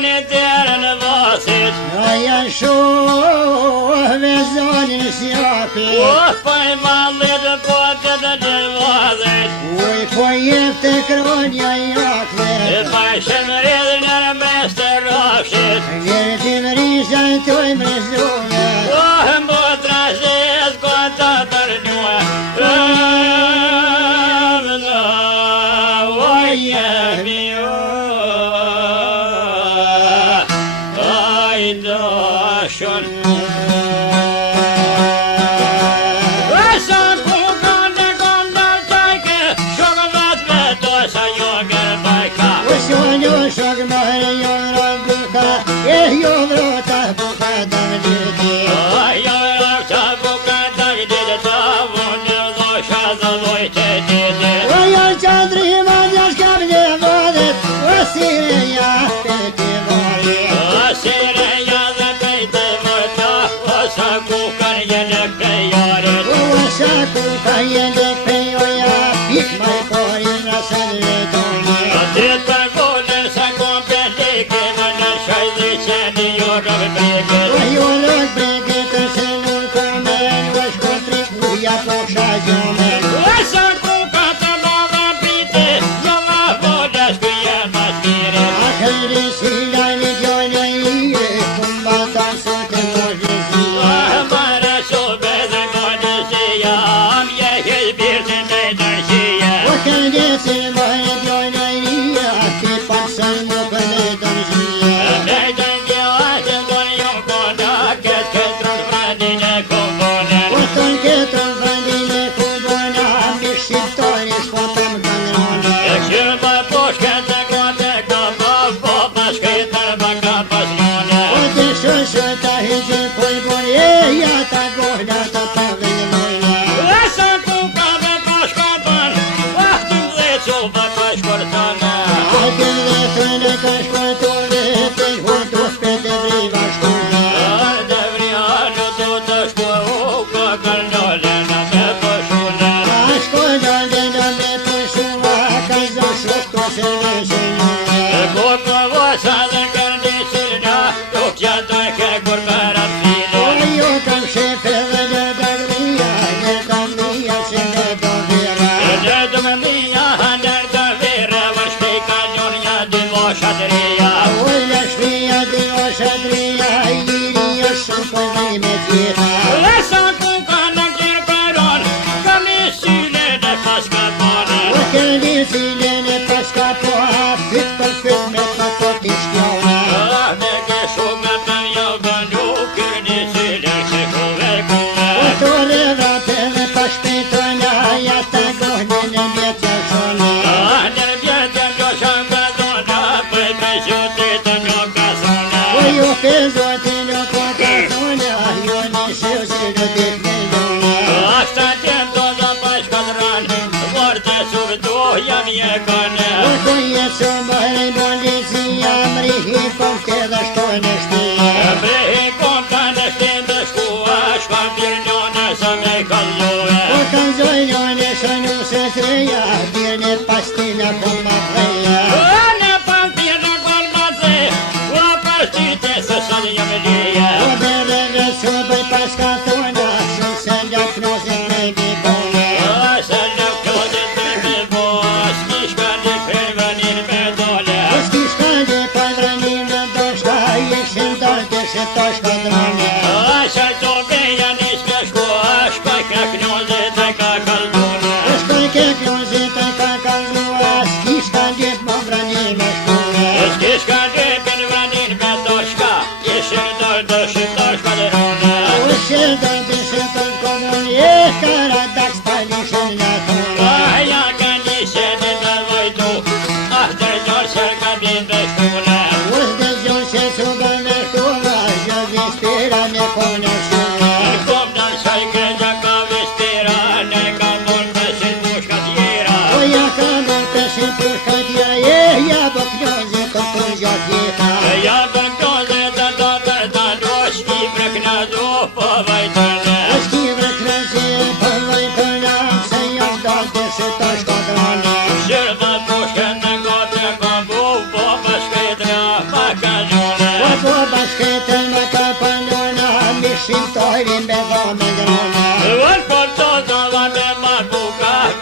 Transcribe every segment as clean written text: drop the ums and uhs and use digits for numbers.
Zani derën vasit janë shohve zonin sjapit po I mallit po të vazit Uj po jep të kronja jakve pa shëmëridh në mes të rafshit Vjerë të mrisha të I mrezume Mbo trashit kota për njua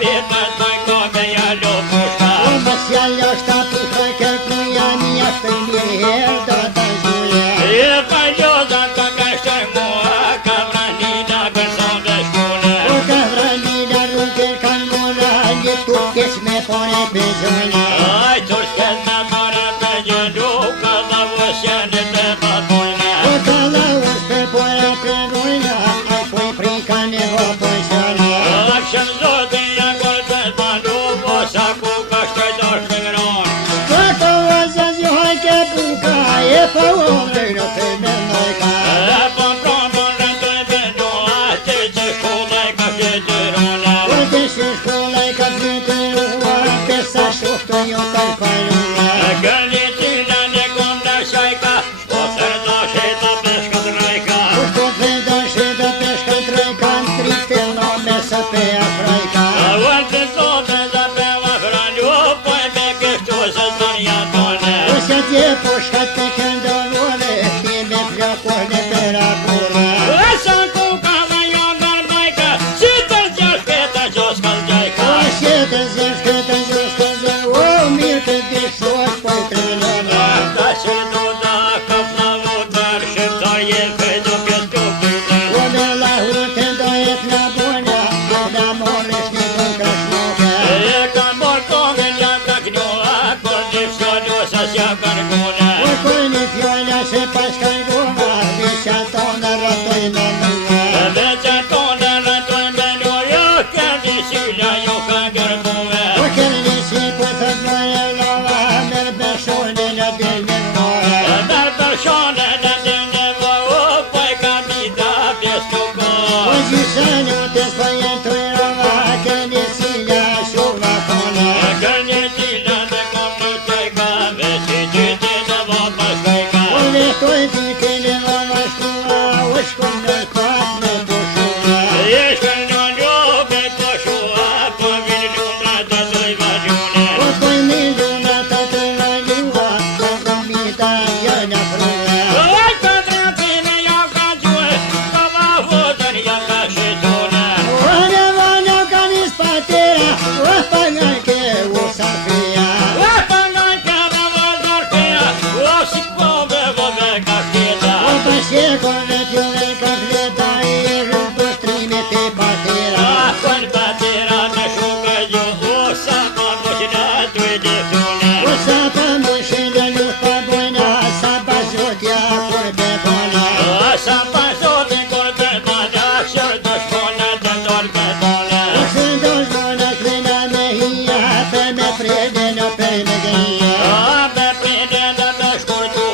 vjetë të koke jallo pushka. O mas jallo shta pushka kërku janë jashtë mirë herë do të zhuje. E ka gjoza ka kashtoj mua, ka vranina kërson dhe shkune. O ka vranina rrugër kanë mora, një turkesh me pore për gjojnë. Aj turkesh me pore për gjojnë, ka da vësjeni të patojnë. O ka da vës për pore për gjojnë, aj poj prika në vopoj shërnë. Akshën zotin janë kërë të zbandu, posa ku kashtoj do shkëngron. Këto vëzës johaj ke buka, e pa ullëj në të me mojka. E pa pronën rëndoj bëndu, ati që shkollaj ka fjetyrona. O të që shkollaj ka fjetyrua, pesa shuftë jo ka falua. Gëlli tila në kom në shajka, po tërdo sheta peshka të rajka. O të tërdo sheta peshka të rajka, në trite në mesë pe afrajka. Vëllë të të zape vafranju, po e me kështu se të një tone. O se tje po shkat të këndonore, ti me flakor në pera pura. E sa ku ka dhe jo gërbajka, si të zjash këta gjos këllgjajka. O se të zjash këta gjos këllgjajka, o mirë të dishosh po i trelona. Ta që du da këpna vutër, shqiptar jenë këtu këtu këtu. O me lahu të dojet në bona, o da morresh një të krashnoka. E ka mor kongën janë ka knua, kur një fjallu sa s'ja kërkune. O kur një fjalla se pas kërgona, veqa tonë rëtoj me nëna. Dhe që tonë rëtoj me lojo, kërdi sylla jo ka kërkume. O kërni si po të dojë lova, merë beshone në del në nore. Dar përshone në dhe në vëhu, po e ka mita pjestu ko. O gjisënë të s'pojen të rova, kërni si la shuva kone. Kërni tila në kom në tëjka, vesi gjyti në vapa shkajka. O letoj dike në lova shkua, o shkun në pat me të shua. Ishkën në ljubi po shua, po vinë luna të doj vajune. O poj me luna të të rajua, të gëmita janë afrua. Oj, për trapine jo ka gjue, ka ma votën jo ka shitune. O në vana ka një spatera, o paga ke u safia. O për nga ka dhe vëzër këja, o si po me vëve ka kjeta. O pasje kone tjove ka fleta, i rrën pështrimit e patera. A kën patera me shuke gju, o sa pa mëshina të i diftune. O sa pa mëshin dhe luft pa bojna, sa pa zotja kur bepona. O sa pa zotin kur të bada, shër të shkona të dorë këtone. O së ndozona krena me hia, për me prede në për me gënia. A me prinde dhe me shkurtu,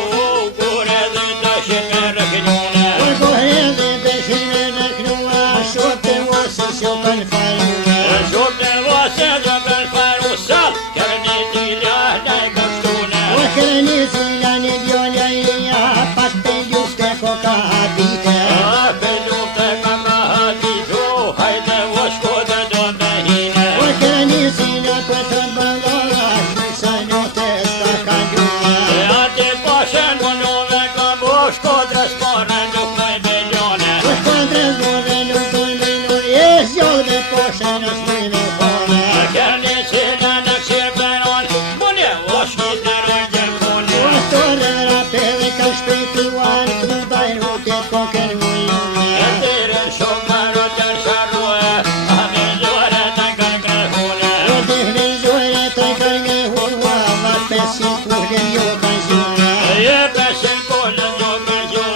kur edhe të shime rëknune. O kohë dhe të shime në knua, shok të osë s'jo kanë falua. Shuk të vose dhe me faru sot, kërni t'ilja në i kështune. O kërni zila një djolla ija, pas për lufte ko ka habite. A për lufte ka ma hatitu, hajde o shko dhe do me hine. O kërni zila për të bëllora, shmisa note s'ka ka gjua. E ati poshen më nuve ka mu shko dhe s'pone nuk me milione. O shkodrës dove nuk dojnë minur, e zjollë dhe poshe në s'mujnë pone. Kërni sila në kshirperon, mune o shkit në rëngjën kone. O shtore rapele ka shpejtuar, të më bajru të koken ujune. E tërën shumë marru të sharrue, a me zore të kërkërhune. O të hrizore të kërnge hurua, va pesi kullën jo ka zhune. E pesin kullën jo kërgju,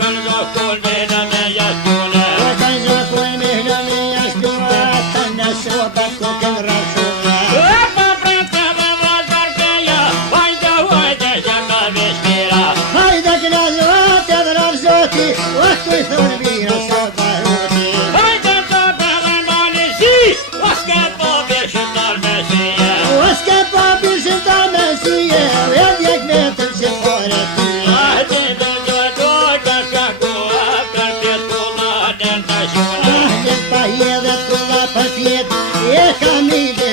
kërgju kullën me jashtune. O ka zhë kull me hnë me jashtua, ta në sobat koken rafshua. E pa prete me vazar këja, hajde hajde që ka vishkira. Hajde këna zote dhe rafzoti, o të i thonë vira sa baruti. Hajde të bëve mani si, o s'ke po vishtar me sije. O s'ke pa bishën ta me sije, e djek vetëm që fare tije. Hajde të gjojtoj kër shakua, kër pjet kulla në të shune. Ahlet pa jedhet kulla pa pjet, e kam i dhe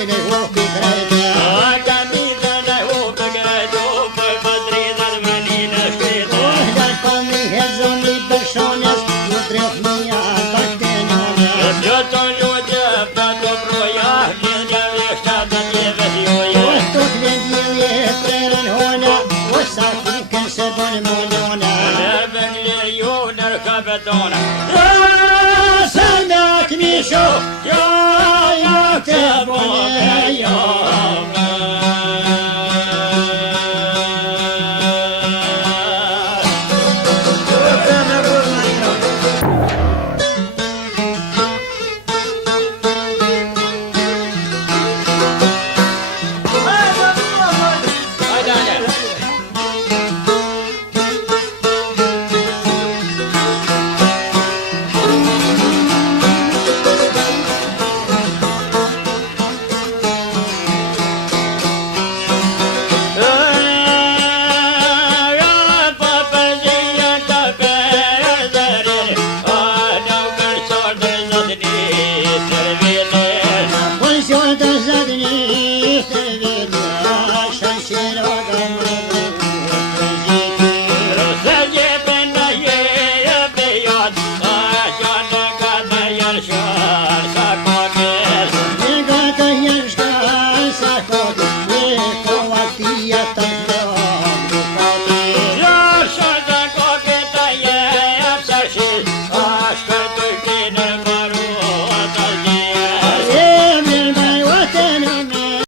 lidhja vishta të tjeve joje. O stok vendilje prerën hona, o sa frikën se bon monona. Leben le ju nër kapetona. Sandak misho, Jo